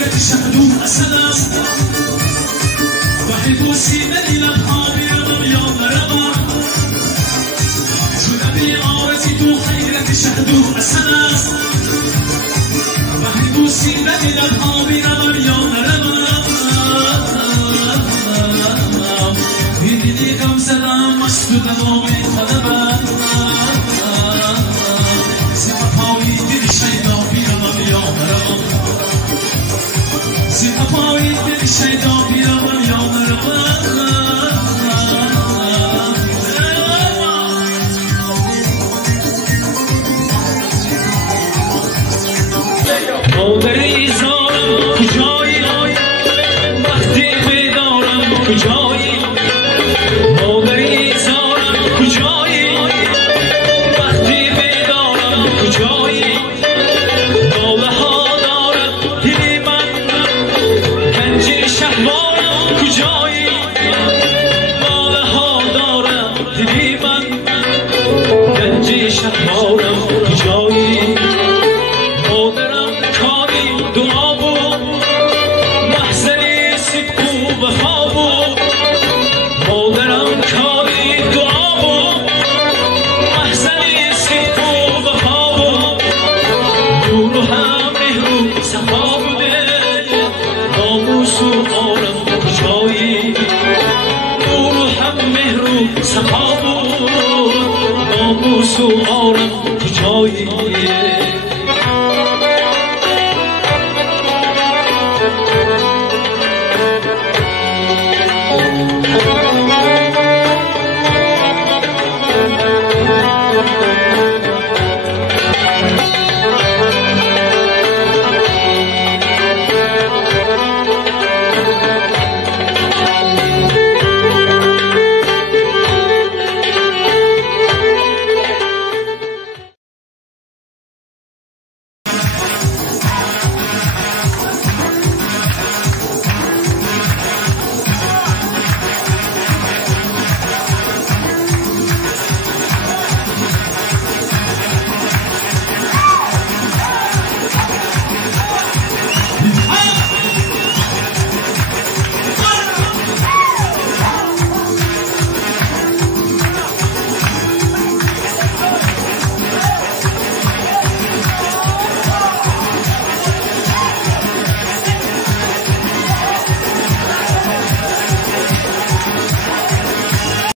غيرة شهدوا أسدا وحيد وسيلة إلى الحاضر يا مرحبا شنبي آرزيت غيرة شهدوا أسدا وحيد وسيلة إلى الحاضر يا مرحبا بيدي كم سلام مشتو تمامي خدبا سيقفاوي دل شيدا بيرم يا مرحبا سيقفاوي دل شيدا بيرم يا مرحبا مادری زارم کجایی وقتی بیدارم کجایی مادری زارم کجایی وقتی بیدارم کجایی ناله ها دارد دلی من گنج شهوارم کجایی ناله ها دارد دلی من گنج شهوارم کجایی مادرم کاری دعا بود محضری صدق و وفا بود مادرم کاری دعا بود محضری صدق و وفا بود نور و هم مهر و صفا بوده ناموس و آرم کجایی نور و هم مهر و صفا بود ناموس و آرم کجایی